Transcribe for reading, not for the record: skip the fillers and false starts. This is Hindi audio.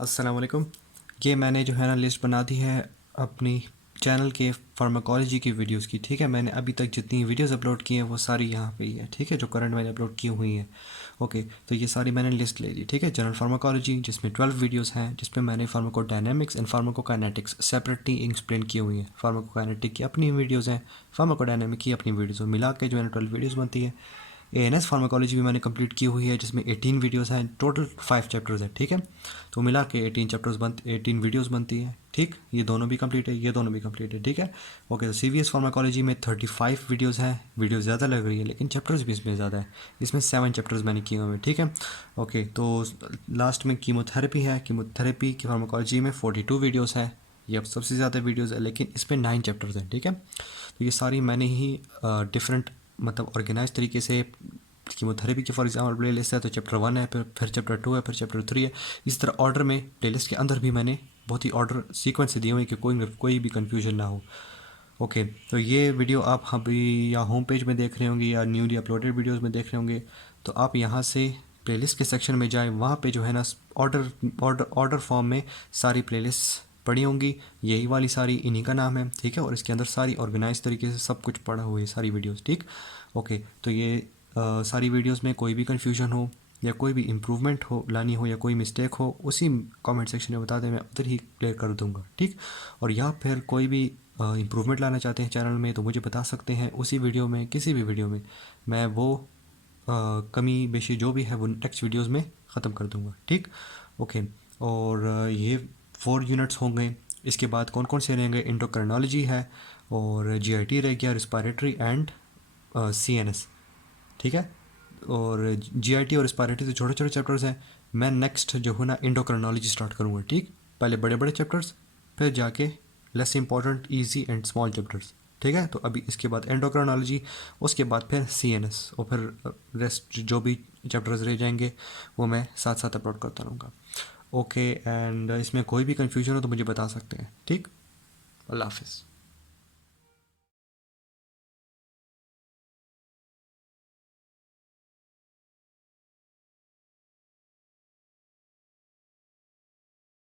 अस्सलाम वालेकुम। ये मैंने जो है ना लिस्ट बना दी है अपनी चैनल के फार्माकोलॉजी की वीडियोस की। ठीक है, मैंने अभी तक जितनी वीडियोस अपलोड की हैं वो सारी यहाँ पे ही है। ठीक है, जो करंट मैंने अपलोड की हुई हैं। ओके, तो ये सारी मैंने लिस्ट ले ली। ठीक है, जनरल फार्माकोलॉजी जिसमें 12 वीडियोस हैं, जिसमें मैंने pharmacodynamics and pharmacokinetics separately explain की हुई हैं। फार्माकोकाइनेटिक की अपनी वीडियोज़ हैं, फार्माकोडायनेमिक की अपनी वीडियोज़, मिला के जो है 12 वीडियोज़ बनती है। एएनएस फार्माकोलॉजी भी मैंने कंप्लीट की हुई है, जिसमें 18 वीडियोस हैं, टोटल 5 चैप्टर्स हैं। ठीक है, तो मिला के 18 वीडियोस बनती हैं। ठीक, ये दोनों भी कंप्लीट है, ये दोनों भी कंप्लीट है। ठीक है, ओके। तो सीवीएस फार्माकोलॉजी में 35 वीडियोस हैं। वीडियो ज़्यादा लग रही है लेकिन चैप्टर्स भी इसमें ज़्यादा है। इसमें 7 चैप्टर्स मैंने किए हुए हैं। ठीक है, ओके। तो लास्ट में कीमोथेरेपी है। कीमोथेरेपी की फार्माकोलॉजी में 42 वीडियोज़ है। ये अब सबसे ज़्यादा वीडियोज़ है, लेकिन इसमें 9 चैप्टर्स हैं। ठीक है, तो ये सारी मैंने ही डिफरेंट मतलब ऑर्गेनाइज तरीके से। कीमोथेरेपी की फॉर एग्जाम्पल प्ले लिस्ट है, तो चैप्टर 1 है, फिर चैप्टर 2 है, फिर चैप्टर 3 है। इस तरह ऑर्डर में प्ले लिस्ट के अंदर भी मैंने बहुत ही ऑर्डर सीक्वेंस से दिए हुए कि कोई भी कन्फ्यूजन ना हो। ओके, तो ये वीडियो आप अभी या होम पेज में देख रहे होंगे या न्यूली अपलोडेड वीडियोज़ में देख रहे होंगे, तो आप यहाँ से प्लेलिस्ट के सेक्शन में जाएं। वहाँ पे जो है ना ऑर्डर ऑर्डर ऑर्डर फॉर्म में सारी प्लेलिस्ट पड़ी होंगी। यही वाली सारी इन्हीं का नाम है। ठीक है, और इसके अंदर सारी ऑर्गेनाइज तरीके से सब कुछ पड़ा हुआ है, सारी वीडियोस। ठीक, ओके। तो ये सारी वीडियोस में कोई भी कन्फ्यूजन हो या कोई भी इम्प्रूवमेंट हो लानी हो या कोई मिस्टेक हो, उसी कमेंट सेक्शन में बता दें, मैं उधर ही क्लियर कर दूंगा। ठीक, और या फिर कोई भी इम्प्रूवमेंट लाना चाहते हैं चैनल में, तो मुझे बता सकते हैं उसी वीडियो में, किसी भी वीडियो में। मैं वो कमी बेशी जो भी है वो नेक्स्ट वीडियोस में ख़त्म कर दूंगा। ठीक, ओके। और ये 4 यूनिट्स होंगे। इसके बाद कौन कौन से रहेंगे? इंडोक्राइनोलॉजी है, और जीआईटी रह गया, रिस्पायरेटरी एंड सीएनएस। ठीक है, और जीआईटी और रिस्पायरेटरी तो छोटे छोटे चैप्टर्स हैं। मैं नेक्स्ट जो है ना इंडोक्राइनोलॉजी स्टार्ट करूँगा। ठीक, पहले बड़े बड़े चैप्टर्स, फिर जाके less important easy and small chapters. ठीक है, तो अभी इसके बाद एंडोक्राइनोलॉजी, उसके बाद फिर सीएनएस, और फिर रेस्ट जो भी चैप्टर्स रह जाएंगे वो मैं साथ साथ अपलोड करता रहूँगा। ओके, एंड इसमें कोई भी कन्फ्यूजन हो तो मुझे बता सकते हैं। ठीक, अल्लाह हाफिज़।